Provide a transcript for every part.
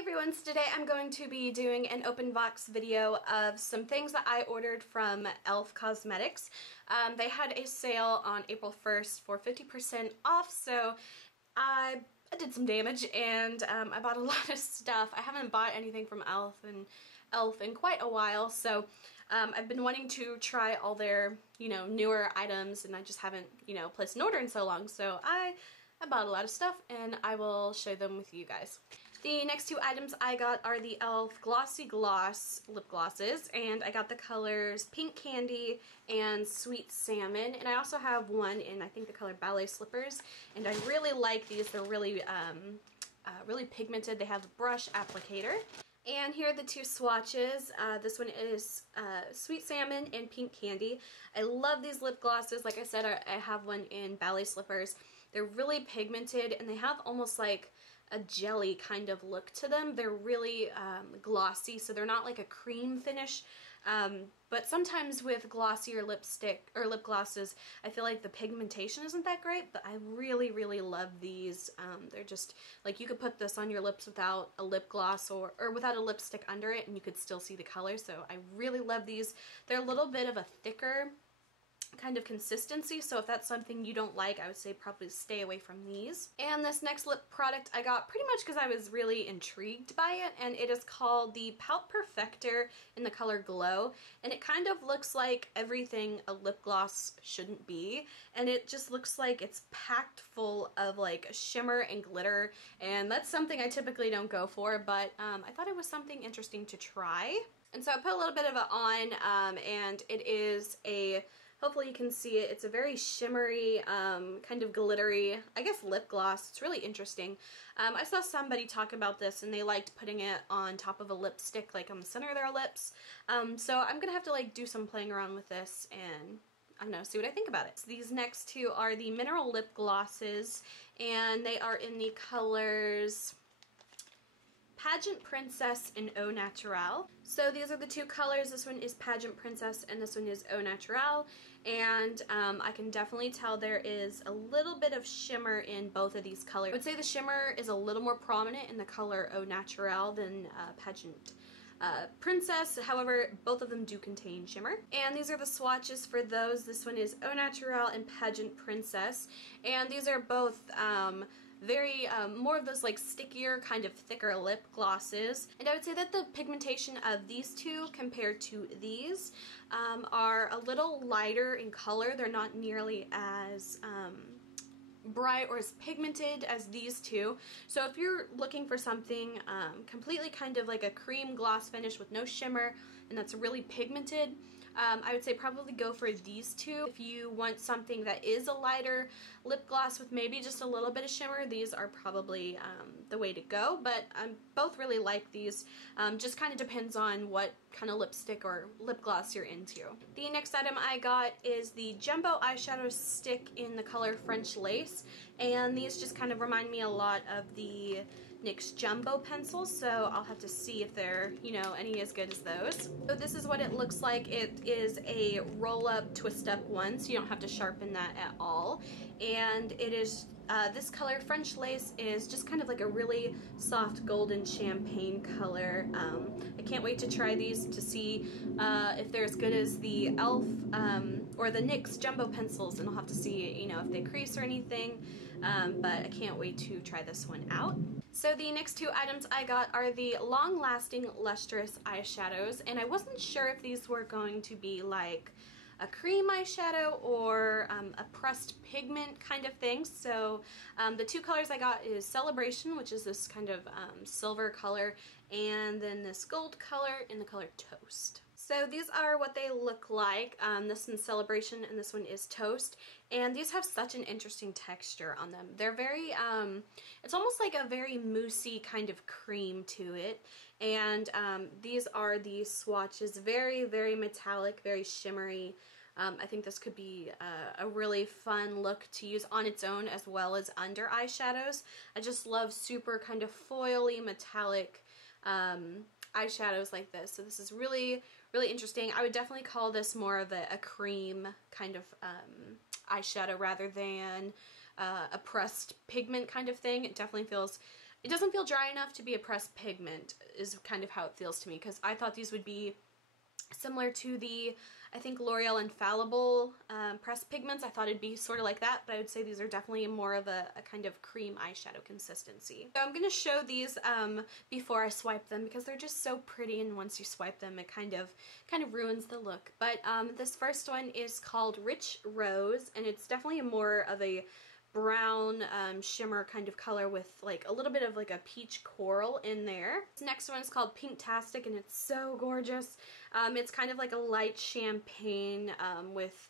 everyone, so today I'm going to be doing an open box video of some things that I ordered from e.l.f. Cosmetics. They had a sale on April 1st for 50% off, so I did some damage and I bought a lot of stuff. I haven't bought anything from e.l.f. in quite a while, so I've been wanting to try all their, newer items, and I just haven't, placed an order in so long, so I bought a lot of stuff and I will share them with you guys. The next two items I got are the e.l.f. Glossy Gloss lip glosses, and I got the colors Pink Candy and Sweet Salmon, and I also have one in, I think, the color Ballet Slippers, and I really like these. They're really, really pigmented. They have a brush applicator. And here are the two swatches. This one is Sweet Salmon and Pink Candy. I love these lip glosses. Like I said, I have one in Ballet Slippers. They're really pigmented and they have almost like a jelly kind of look to them. They're really glossy, so they're not like a cream finish. But sometimes with glossier lipstick or lip glosses, I feel like the pigmentation isn't that great, but I really, really love these. They're just like, you could put this on your lips without a lip gloss or without a lipstick under it and you could still see the color, so I really love these. They're a little bit of a thicker kind of consistency, so if that's something you don't like, I would say probably stay away from these. And this next lip product I got pretty much because I was really intrigued by it, and it is called the Pout Perfector in the color Glow, and it kind of looks like everything a lip gloss shouldn't be, and it just looks like it's packed full of like shimmer and glitter, and that's something I typically don't go for, but I thought it was something interesting to try. And so I put a little bit of it on, and it is a, hopefully you can see it, it's a very shimmery, kind of glittery, I guess, lip gloss. It's really interesting. I saw somebody talk about this and they liked putting it on top of a lipstick, like on the center of their lips. So I'm gonna have to like do some playing around with this and I don't know, see what I think about it. So these next two are the mineral lip glosses, and they are in the colors Pageant Princess and Au Naturel. So these are the two colors. This one is Pageant Princess and this one is Au Naturel, and I can definitely tell there is a little bit of shimmer in both of these colors. I would say the shimmer is a little more prominent in the color Au Naturel than Pageant Princess. However, both of them do contain shimmer. And these are the swatches for those. This one is Au Naturel and Pageant Princess, and these are both very more of those like stickier, kind of thicker lip glosses. And I would say that the pigmentation of these two compared to these are a little lighter in color. They're not nearly as bright or as pigmented as these two. So if you're looking for something completely kind of like a cream gloss finish with no shimmer and that's really pigmented, I would say probably go for these two. If you want something that is a lighter lip gloss with maybe just a little bit of shimmer, these are probably the way to go, but I both really like these. Just kind of depends on what kind of lipstick or lip gloss you're into. The next item I got is the Jumbo Eyeshadow Stick in the color French Lace, and these just kind of remind me a lot of the NYX Jumbo pencils, so I'll have to see if they're, any as good as those. So this is what it looks like. It is a roll-up, twist-up one, so you don't have to sharpen that at all. And it is, this color, French Lace, is just kind of like a really soft golden champagne color. I can't wait to try these to see if they're as good as the e.l.f. Or the NYX Jumbo pencils, and I'll have to see, if they crease or anything. But I can't wait to try this one out. So the next two items I got are the long-lasting Lustrous eyeshadows, and I wasn't sure if these were going to be like a cream eyeshadow or a pressed pigment kind of thing. So the two colors I got is Celebration, which is this kind of silver color, and then this gold color in the color Toast. So these are what they look like. This one's Celebration and this one is Toast. And these have such an interesting texture on them. They're very, it's almost like a very moussey kind of cream to it. And these are the swatches. Very, very metallic, very shimmery. I think this could be a really fun look to use on its own as well as under eyeshadows. I just love super kind of foily, metallic eyeshadows like this. So this is really, really interesting. I would definitely call this more of a cream kind of eyeshadow rather than a pressed pigment kind of thing. It definitely feels It doesn't feel dry enough to be a pressed pigment is kind of how it feels to me, because I thought these would be similar to the, I think, L'Oreal Infallible pressed pigments. I thought it'd be sort of like that, but I would say these are definitely more of a kind of cream eyeshadow consistency. So I'm going to show these before I swipe them, because they're just so pretty, and once you swipe them it kind of ruins the look. But this first one is called Rich Rose, and it's definitely more of a brown shimmer kind of color with like a little bit of like a peach coral in there. This next one is called Pinktastic, and it's so gorgeous. It's kind of like a light champagne with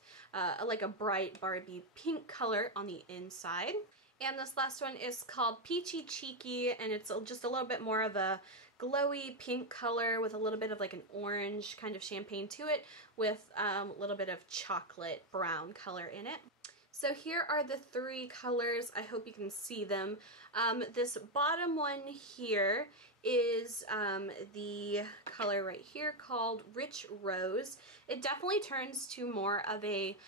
like a bright Barbie pink color on the inside. And this last one is called Peachy Cheeky, and it's just a little bit more of a glowy pink color with a little bit of like an orange kind of champagne to it, with a little bit of chocolate brown color in it. So here are the three colors. I hope you can see them. This bottom one here is the color right here called Rich Rose. It definitely turns to more of a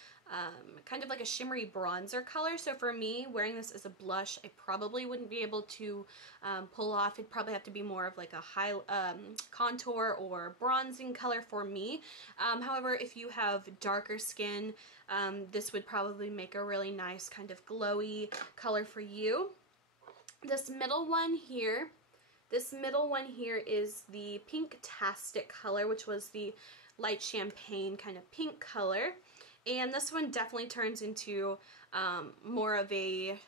kind of like a shimmery bronzer color. So for me, wearing this as a blush, I probably wouldn't be able to pull off. It'd probably have to be more of like a high contour or bronzing color for me. However, if you have darker skin, this would probably make a really nice kind of glowy color for you. This middle one here is the Pinktastic color, which was the light champagne kind of pink color. And this one definitely turns into more of a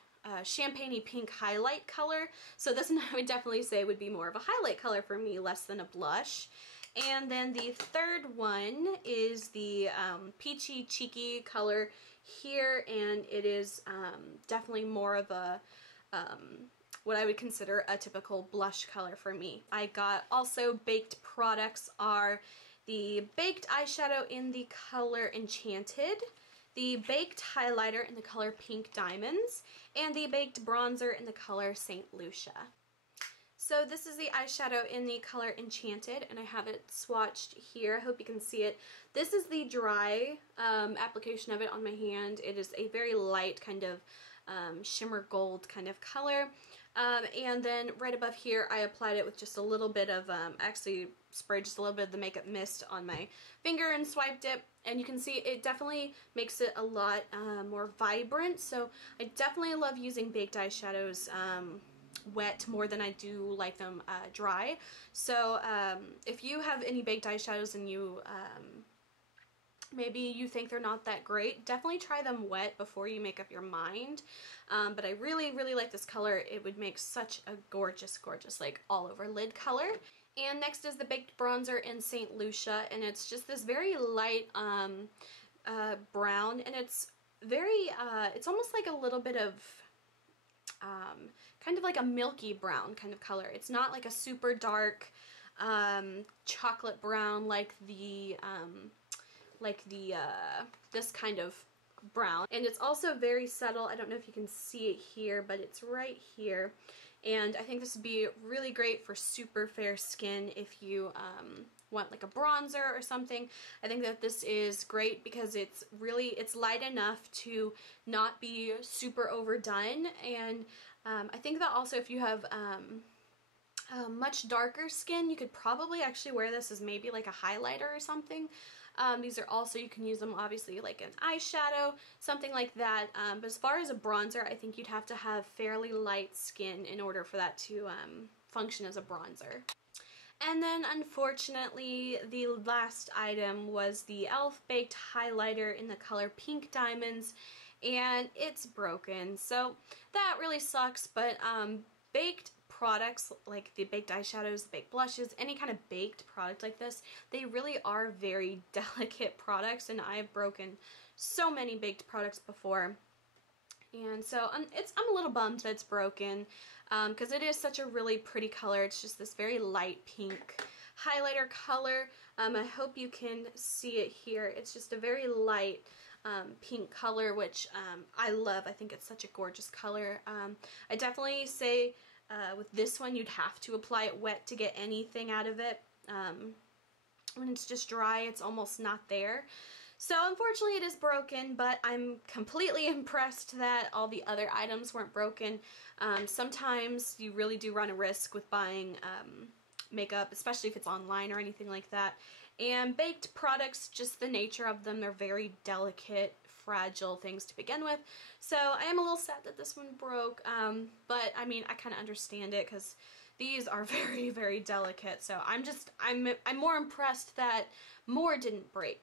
champagne-y pink highlight color. So this one I would definitely say would be more of a highlight color for me, less than a blush. And then the third one is the Peachy Cheeky color here, and it is definitely more of a what I would consider a typical blush color for me. I got also baked products are the baked eyeshadow in the color Enchanted, the baked highlighter in the color Pink Diamonds, and the baked bronzer in the color St. Lucia. So this is the eyeshadow in the color Enchanted, and I have it swatched here. I hope you can see it. This is the dry application of it on my hand. It is a very light kind of shimmer gold kind of color. And then right above here I applied it with just a little bit of, actually sprayed just a little bit of the makeup mist on my finger and swiped it, and you can see it definitely makes it a lot more vibrant. So I definitely love using baked eyeshadows wet more than I do like them dry. So if you have any baked eyeshadows and you maybe you think they're not that great, definitely try them wet before you make up your mind. But I really, really like this color. It would make such a gorgeous, gorgeous, like all over lid color. And next is the baked bronzer in St. Lucia, and it's just this very light brown, and it's very, it's almost like a little bit of kind of like a milky brown kind of color. It's not like a super dark chocolate brown like the this kind of brown. And it's also very subtle. I don't know if you can see it here, but it's right here. And I think this would be really great for super fair skin if you want like a bronzer or something. I think that this is great because it's light enough to not be super overdone. And I think that also if you have much darker skin, you could probably actually wear this as maybe like a highlighter or something. These are also, you can use them obviously like an eyeshadow, something like that. But as far as a bronzer, I think you'd have to have fairly light skin in order for that to function as a bronzer. And then unfortunately, the last item was the e.l.f. baked highlighter in the color Pink Diamonds, and it's broken. So that really sucks, but baked products like the baked eyeshadows, the baked blushes, any kind of baked product like this, they really are very delicate products, and I've broken so many baked products before. And so I'm a little bummed that it's broken because it is such a really pretty color. It's just this very light pink highlighter color. I hope you can see it here. It's just a very light pink color, which I love. I think it's such a gorgeous color. I definitely say with this one you'd have to apply it wet to get anything out of it. When it's just dry, it's almost not there. So unfortunately it is broken, but I'm completely impressed that all the other items weren't broken. Sometimes you really do run a risk with buying makeup, especially if it's online or anything like that. And baked products, just the nature of them, they're very delicate, fragile things to begin with. So I am a little sad that this one broke, but I mean, I kind of understand it because these are very, very delicate. So I'm more impressed that more didn't break.